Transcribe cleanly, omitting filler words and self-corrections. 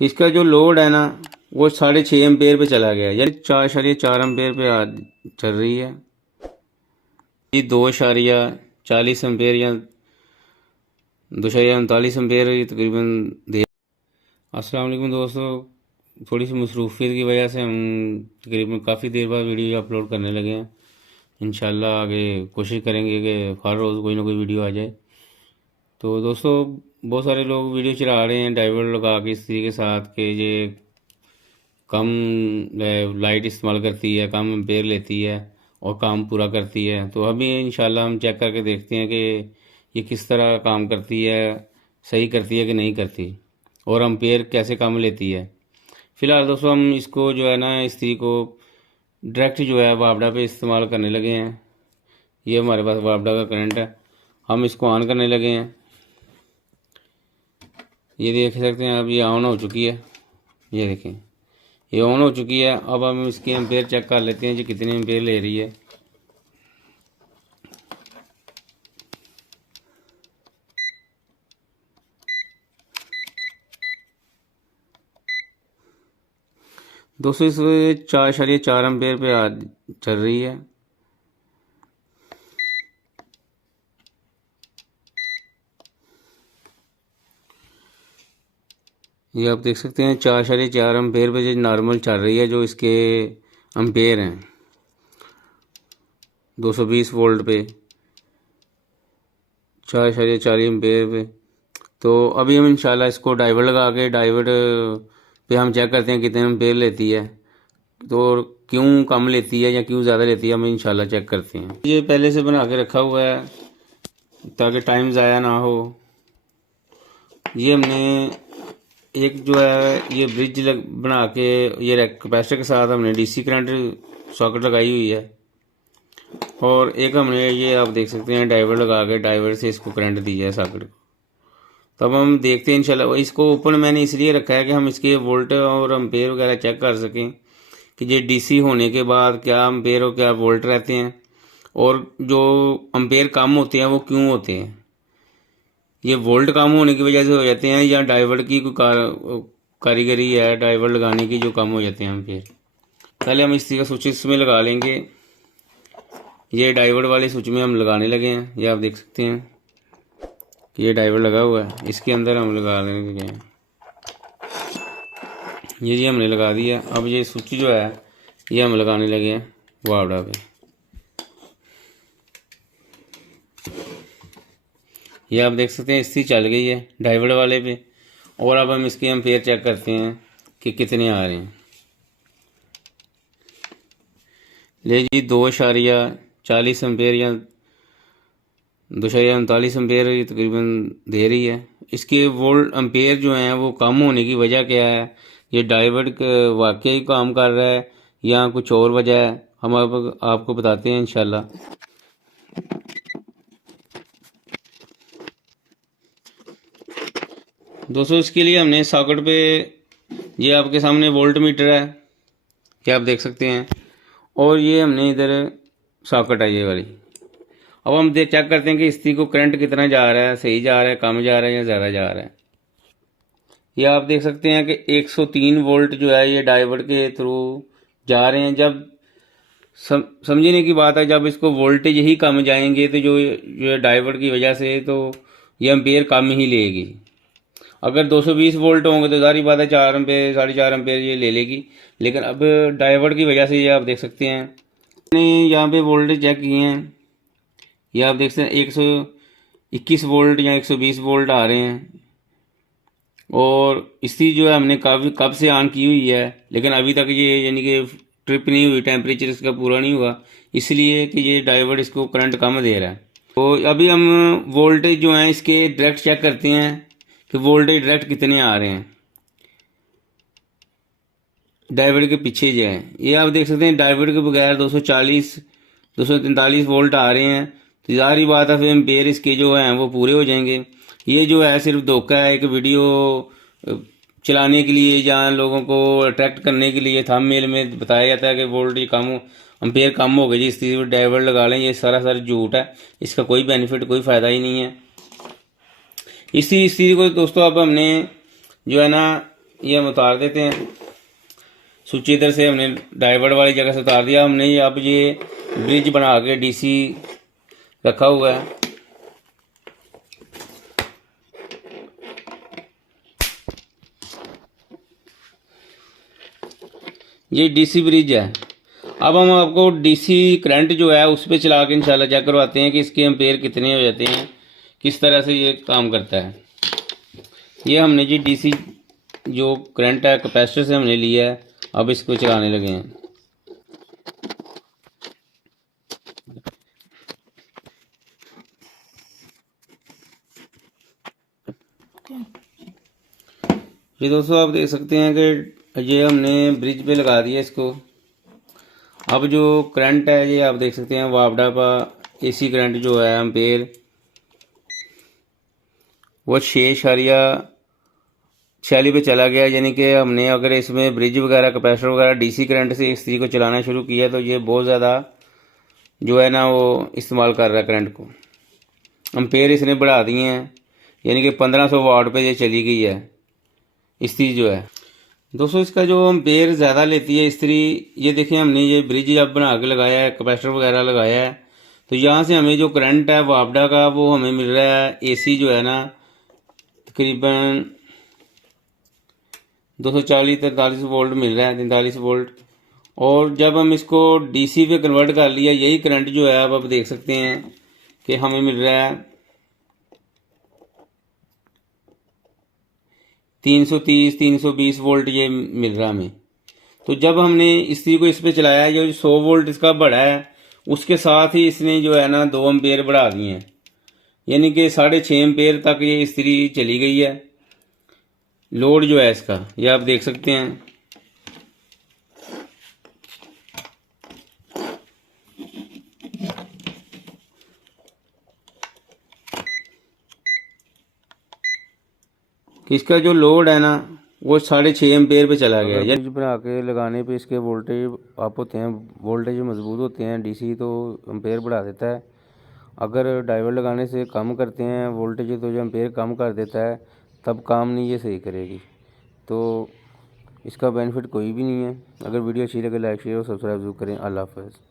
कि इसका जो लोड है ना वो 6.5 एम्पेयर पे चला गया, यानी 4.4 एम्पेयर पे चल रही है। ये 2.40 एम्पेयर या 2.39 एम्पेयर ये तकरीबन दे। अस्सलाम वालेकुम दोस्तों, थोड़ी सी मसरूफियत की वजह से हम तकरीबन काफ़ी देर बाद वीडियो अपलोड करने लगे हैं। इंशाल्लाह आगे कोशिश करेंगे कि हर रोज़ कोई ना कोई वीडियो आ जाए। तो दोस्तों, बहुत सारे लोग वीडियो चला रहे हैं डाइवर्ट लगा के इस तरीके के साथ कि ये कम लाइट इस्तेमाल करती है, कम एम्पेयर लेती है और काम पूरा करती है। तो अभी इंशाल्लाह हम चेक करके देखते हैं कि ये किस तरह काम करती है, सही करती है कि नहीं करती, और एम्पेयर कैसे कम लेती है। फ़िलहाल दोस्तों हम इसको जो है ना इस्त्री को डायरेक्ट जो है वापडा पे इस्तेमाल करने लगे हैं। ये हमारे पास वापडा का करंट है, हम इसको ऑन करने लगे हैं। ये देख सकते हैं, अब ये ऑन हो चुकी है। ये देखें, ये ऑन हो चुकी है। अब हम इसके एम्पेयर चेक कर लेते हैं जी कितने एम्पेयर ले रही है। दोस्तों इस 4.4 एम्पेयर पे चल रही है। ये आप देख सकते हैं 4.4 एम्पेयर पे जो नॉर्मल चल रही है, जो इसके एम्पेयर हैं 220 वोल्ट पे 4.4 एम्पेयर पे। तो अभी हम इंशाल्लाह इसको डाइवर्ट लगा के डाइवर्ट पे हम चेक करते हैं कितने एम्पेयर लेती है, तो क्यों कम लेती है या क्यों ज़्यादा लेती है, हम इंशाल्लाह चेक करते हैं। ये पहले से बना के रखा हुआ है ताकि टाइम ज़ाया ना हो। ये हमने एक जो है ये ब्रिज बना के ये कैपेसिटर के साथ हमने डीसी करंट सॉकेट लगाई हुई है, और एक हमने ये आप देख सकते हैं डाइवर्ट लगा के डाइवर्ट से इसको करंट दिया है सॉकेट को। तब हम देखते हैं इंशाल्लाह। इसको ओपन मैंने इसलिए रखा है कि हम इसके वोल्ट और एम्पेयर वगैरह चेक कर सकें कि ये डीसी होने के बाद क्या एम्पेयर और क्या वोल्ट रहते हैं, और जो एम्पेयर कम होते हैं वो क्यों होते हैं। ये वोल्ट कम होने की वजह से हो जाते हैं या डाइवर्ट की कोई कारीगरी है डाइवर्ट लगाने की जो कम हो जाते हैं एम्पेयर। पहले हम इसी का स्विच इसमें लगा लेंगे। ये डाइवर्ट वाले स्विच में हम लगाने लगे हैं। ये आप देख सकते हैं कि ये डाइवर्ट लगा हुआ है, इसके अंदर हम लगा लेंगे। ये जी हमने लगा दिया। अब ये स्विच जो है ये हम लगाने लगे हैं वापडा पे। ये आप देख सकते हैं इस्त्री चल गई है डाइवर्ट वाले पे, और अब हम इसके एम्पेयर चेक करते हैं कि कितने आ रहे हैं। ले जी 2.40 एम्पेयर या 2.39 एम्पेयर ये तकरीबन दे रही है। इसके वोल्ट एम्पेयर जो हैं वो कम होने की वजह क्या है, ये डाइवर्ट वाकई काम कर रहा है या कुछ और वजह है, हम आपको बताते हैं इंशाल्लाह। दोस्तों इसके लिए हमने सॉकेट पे, ये आपके सामने वोल्ट मीटर है, ये आप देख सकते हैं, और ये हमने इधर सॉकेट है ये वाली। अब हम चेक करते हैं कि इस्त्री को करंट कितना जा रहा है, सही जा रहा है, कम जा रहा है या ज़्यादा जा रहा है। ये आप देख सकते हैं कि 103 वोल्ट जो है ये डाइवर्ट के थ्रू जा रहे हैं। जब समझने की बात है, जब इसको वोल्टेज ही कम जाएंगे तो जो डाइवर्ट की वजह से तो ये एम्पेयर कम ही लेगी। अगर 220 वोल्ट होंगे तो सारी बात है 4 एम्पेयर 4.5 एम्पेयर ये ले लेगी, लेकिन अब डाइवर्ट की वजह से ये आप देख सकते हैं। मैंने यहाँ पे वोल्टेज चेक किए हैं, ये आप देख सकते हैं 121 वोल्ट या 120 वोल्ट आ रहे हैं। और इसी जो है हमने कब से ऑन की हुई है, लेकिन अभी तक ये यानी कि ट्रिप नहीं हुई, टेम्परेचर इसका पूरा नहीं हुआ, इसलिए कि ये डाइवर्ट इसको करंट कम दे रहा है। तो अभी हम वोल्टेज जो है इसके डायरेक्ट चेक करते हैं कि वोल्टेज डायरेक्ट कितने आ रहे हैं डाइवर्ट के पीछे जो है। ये आप देख सकते हैं डाइवर्ट के बगैर 240 243 वोल्ट आ रहे हैं, तो ज़ाहिर बात है फिर एम्पेयर इसके जो हैं वो पूरे हो जाएंगे। ये जो है सिर्फ धोखा है, एक वीडियो चलाने के लिए या लोगों को अट्रैक्ट करने के लिए थंबनेल में बताया जाता है कि वोल्टेज कम एम्पेयर कम हो गए जी, इस पर डाइवर्ट लगा लें। ये सारा झूठ है, इसका कोई बेनिफिट कोई फ़ायदा ही नहीं है। इसी चीज़ को दोस्तों अब हमने जो है ना ये हम उतार देते हैं। स्विच इधर से हमने डाइवर्ट वाली जगह से उतार दिया हमने। अब ये ब्रिज बना के डीसी रखा हुआ है। ये डीसी ब्रिज है। अब हम आपको डीसी करंट जो है उस पर चला के इंशाल्लाह चेक करवाते हैं कि इसके एम्पेयर कितने हो जाते हैं, किस तरह से ये काम करता है। ये हमने जी डीसी जो करंट है कैपेसिटर से हमने लिया है, अब इसको चलाने लगे हैं। ये दोस्तों आप देख सकते हैं कि ये हमने ब्रिज पे लगा दिया इसको। अब जो करंट है ये आप देख सकते हैं वापडा का एसी करंट जो है एम्पेयर वो 6.46 पे चला गया। यानी कि हमने अगर इसमें ब्रिज वगैरह कैपेसिटर वगैरह डीसी करंट से इस तरीके को चलाना शुरू किया तो ये बहुत ज़्यादा जो है ना वो इस्तेमाल कर रहा है करंट को। एम्पेयर इसने बढ़ा दिए हैं, यानी कि 1500 वाट पे ये चली गई है इस्त्री जो है। दोस्तों इसका जो एम्पेयर ज़्यादा लेती है इस्त्री, ये देखें हमने ये ब्रिज अब बना के लगाया है, कैपेसिटर वगैरह लगाया है, तो यहाँ से हमें जो करंट है वापडा का वो हमें मिल रहा है एसी जो है ना तकरीबन 240-43 वोल्ट मिल रहा है, 43 वोल्ट। और जब हम इसको डीसी पे कन्वर्ट कर लिया, यही करंट जो है अब आप देख सकते हैं कि हमें मिल रहा है 330-320 वोल्ट ये मिल रहा हमें। तो जब हमने इस्त्री को इस पे चलाया, जो 100 वोल्ट इसका बढ़ा है उसके साथ ही इसने जो है ना 2 एम्पेयर बढ़ा दिए हैं, यानी कि 6.5 एम्पेयर तक ये इस्त्री चली गई है। लोड जो है इसका ये आप देख सकते हैं। इसका जो लोड है ना वो 6.5 एम्पेयर पे चला गया। ब्रिज बना के लगाने पे इसके वोल्टेज आप होते हैं, वोल्टेज मजबूत होते हैं, डीसी तो एम्पेयर बढ़ा देता है। अगर डाइवर्ट लगाने से कम करते हैं वोल्टेज तो जो एम्पेयर कम कर देता है, तब काम नहीं ये सही करेगी। तो इसका बेनिफिट कोई भी नहीं है। अगर वीडियो अच्छी लगे लाइक शेयर और सब्सक्राइब जरूर करें। अल्लाह हाफ़िज़।